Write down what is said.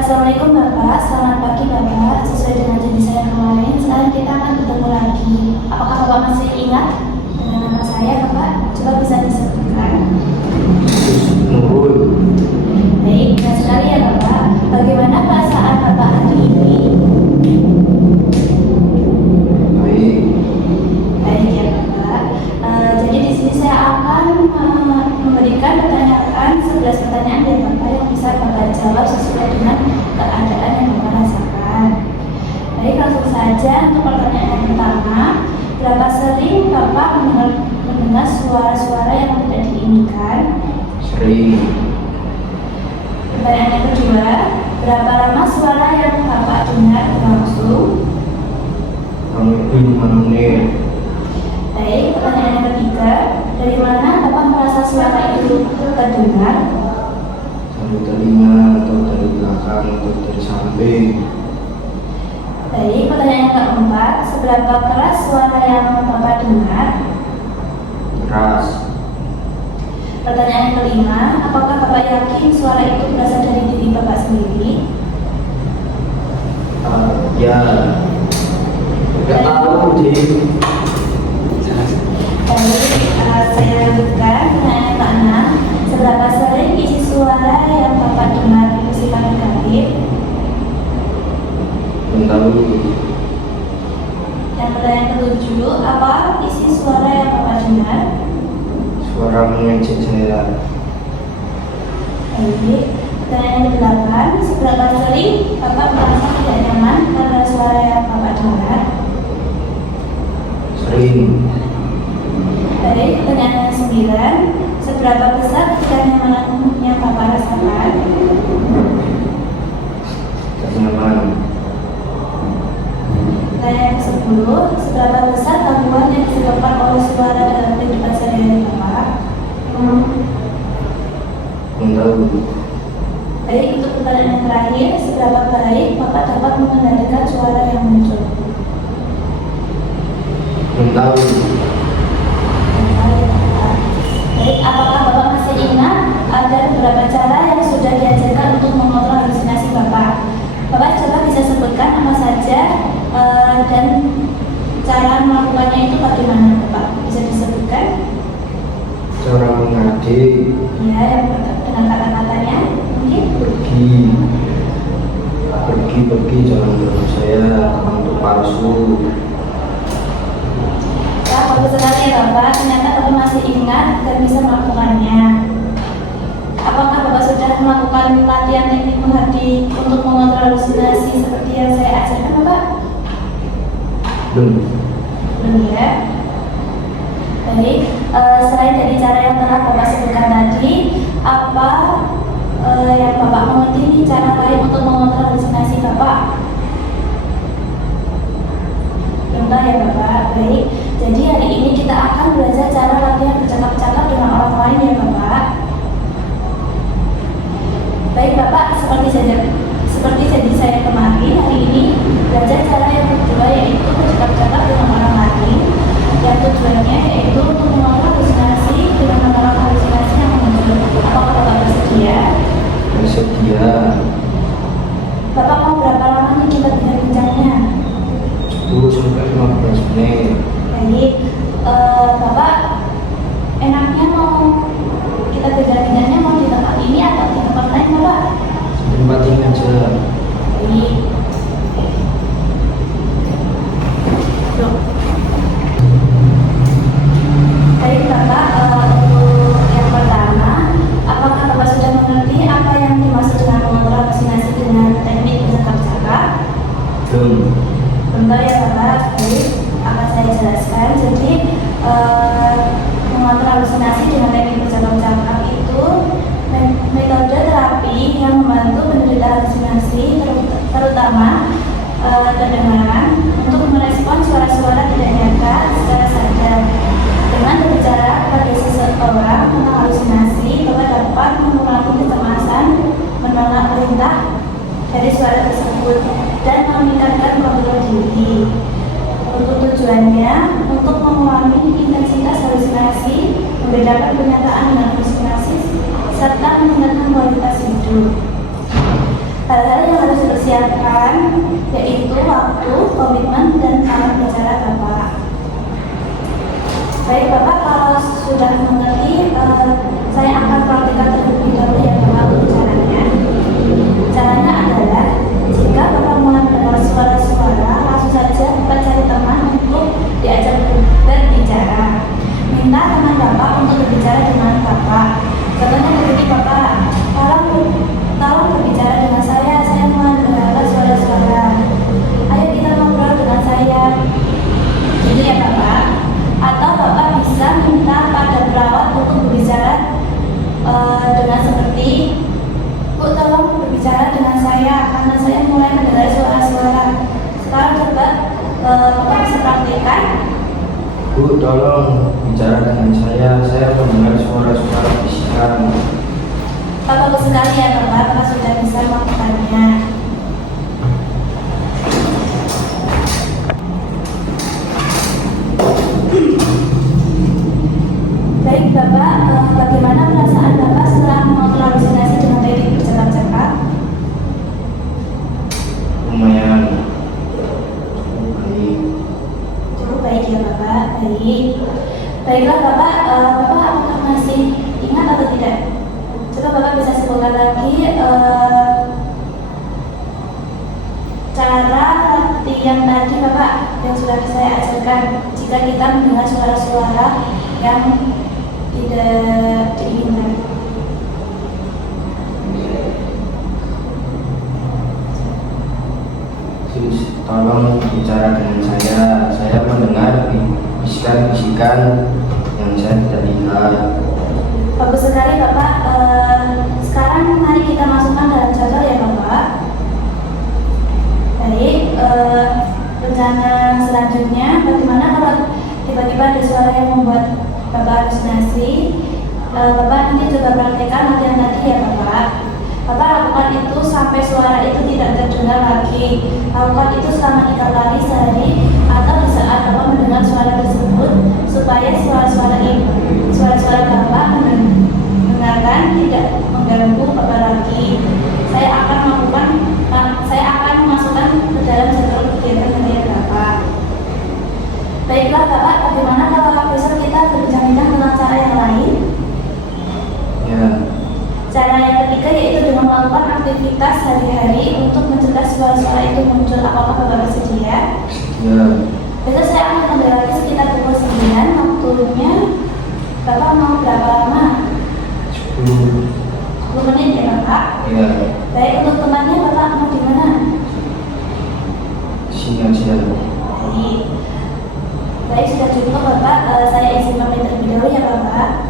Assalamualaikum Bapak, selamat pagi Bapak. Sesuai dengan janji saya kemarin, sekarang kita akan bertemu lagi. Apakah Bapak masih ingat dengan nama saya Bapak? Coba bisa disebutkan. Nurul. Baik, benar sekali ya Bapak. Bagaimana perasaan Bapak hari ini? Baik. Baik ya Bapak. Jadi di sini saya akan memberikan pertanyaan 11 pertanyaan dari Bapak yang bisa Bapak jawab sesuai dengan keadaan yang Bapak rasakan. Baik, langsung saja untuk pertanyaan yang pertama. Berapa sering Bapak mendengar suara-suara yang tidak diinginkan? Sering. Pertanyaan yang kedua, berapa lama suara yang Bapak dengar berlangsung? Kurang lebih 5 menit. Baik, pertanyaan yang ketiga, dari mana Bapak merasa suara itu terdengar? Dari telinga atau dari belakang atau dari samping. Baik, pertanyaan yang keempat, seberapa keras suara yang Bapak dengar? Keras. Pertanyaan yang kelima, apakah Bapak yakin suara itu berasal dari diri Bapak sendiri? Ya. Gak tahu sih. Baik, saya lanjutkan. Pertanyaan yang keenam, seberapa sering isi suara yang Bapak dengar itu sifat negatif? Belum tahu. Dan pertanyaan ketujuh, apa isi suara yang Bapak dengar? Suara mengejek saya. Baik, pertanyaan yang kedelapan, seberapa sering Bapak merasa tidak nyaman karena suara yang Bapak dengar? Sering. Baik, pertanyaan yang sembilan, seberapa besar ketidaknyamanan yang Bapak rasakan? Gak nyaman. Pertanyaan yang ke-10, seberapa besar gangguan yang disebabkan oleh suara dalam kehidupan sehari-hari Bapak? Belum tahu. Baik, untuk pertanyaan yang terakhir, seberapa baik Bapak dapat mengendalikan suara yang muncul? Belum tahu. Baik, apakah Bapak masih ingat ada beberapa cara yang sudah diajarkan untuk mengontrol halusinasi Bapak? Bapak coba bisa sebutkan apa saja dan cara melakukannya itu bagaimana Bapak? Bisa disebutkan? Cara mengaji. Ya, yang dengan kata-katanya mungkin? Pergi jangan menurut saya untuk palsu. Ya, bagus sekali ya Bapak, ternyata Bapak masih ingat dan bisa melakukannya. Apakah Bapak sudah melakukan latihan teknik mengerti untuk mengontrol halusinasi seperti yang saya ajarkan Bapak? Belum ya? Baik, selain dari cara yang telah Bapak sebutkan tadi, apa yang Bapak mengerti nih cara lain untuk mengontrol halusinasi Bapak? Belum ya Bapak? Baik, jadi hari ini kita akan belajar cara latihan bercakap-cakap dengan orang lain ya Bapak. Baik Bapak, seperti janji saya kemarin, hari ini belajar cara yang kedua yaitu bercakap-cakap dengan orang lain, yang tujuannya yaitu untuk mengontrol halusinasi dengan menolak halusinasi yang muncul. Apakah Bapak bersedia? Bersedia. Bapak mau berapa lama nih kita bincang-bincangnya? 10 sampai 15 menit. Baik, Bapak enaknya mau kita bincang-bincangnya mau di tempat ini atau di tempat lain Bapak? Di tempat ini aja. Baik. Loh. Baik Bapak, untuk yang pertama, apakah Bapak sudah mengerti apa yang dimaksud dengan mengontrol halusinasi dengan teknik bercakap-cakap? Belum. Bentar ya Bapak, baik, akan saya jelaskan. Jadi mengontrol halusinasi dengan teknik bercakap-cakap itu metode terapi yang membantu penderita halusinasi terutama pendengaran untuk merespon suara-suara tidak nyata secara sadar. Dengan berbicara pada seseorang tentang halusinasi, Bapak dapat mengurangi kecemasan, menolak perintah dari suara tersebut dan meningkatkan kontrol diri. Untuk tujuannya, untuk mengurangi intensitas halusinasi, membedakan kenyataan dengan halusinasi, serta meningkatkan kualitas hidup. Hal-hal yang harus dipersiapkan yaitu waktu, komitmen, dan cara bicara Bapak. Baik Bapak, kalau sudah mengerti, saya akan praktikkan terlebih dahulu ya Bapak untuk caranya. Caranya adalah jika Bapak mulai mendengar suara-suara, langsung saja Bapak cari teman untuk diajak berbicara. Minta teman Bapak untuk berbicara dengan Bapak. Contohnya begini Bapak, tolong berbicara dengan saya mulai mendengar suara-suara. Ayo kita ngobrol dengan saya. Gitu ya Bapak. Atau Bapak bisa minta pada perawat untuk berbicara dengan seperti, Bu, tolong berbicara dengan saya karena saya mulai mendengar suara-suara. Sekarang coba Bapak bisa praktikkan. Bu, tolong bicara dengan saya mendengar suara-suara bisikan. Bagus sekali ya Bapak, Bapak sudah bisa melakukannya. Baik Bapak, bagaimana perasaan Bapak setelah mengontrol halusinasi dengan teknik bercakap-cakap? Lumayan baik. Cukup baik ya Bapak, baik. Baiklah Bapak, Bapak apakah masih ingat atau tidak? Coba Bapak bisa sebutkan lagi cara latihan tadi Bapak yang sudah saya ajarkan jika kita mendengar suara-suara yang tidak diinginkan. Tolong bicara dengan saya mendengar bisikan-bisikan yang saya tidak lihat. Bagus sekali Bapak. Sekarang mari kita masukkan dalam contoh ya Bapak. Baik, rencana selanjutnya bagaimana kalau tiba-tiba ada suara yang membuat Bapak halusinasi? Bapak nanti coba praktekkan latihan tadi ya Bapak. Bapak lakukan itu sampai suara itu tidak terdengar lagi. Lakukan itu selama 3 kali sehari atau di saat Bapak mendengar suara tersebut supaya suara-suara Bapak mendengarkan tidak mengganggu Bapak lagi. Saya akan memasukkan ke dalam jadwal kegiatan harian Bapak. Baiklah Bapak, bagaimana kalau besok kita berbincang-bincang tentang cara yang lain? Ya. Cara yang ketiga yaitu dengan melakukan aktivitas hari-hari untuk mencegah suara-suara itu muncul. Apakah Bapak bersedia? Ya. Besok saya akan kembali lagi sekitar pukul 9. Waktunya Bapak mau berapa lama? 10 menit ya Bapak? Ya. Baik, untuk tempatnya Bapak mau di mana? Sini aja. Baik, sudah cukup Bapak. Saya izin pamit terlebih dahulu ya Bapak.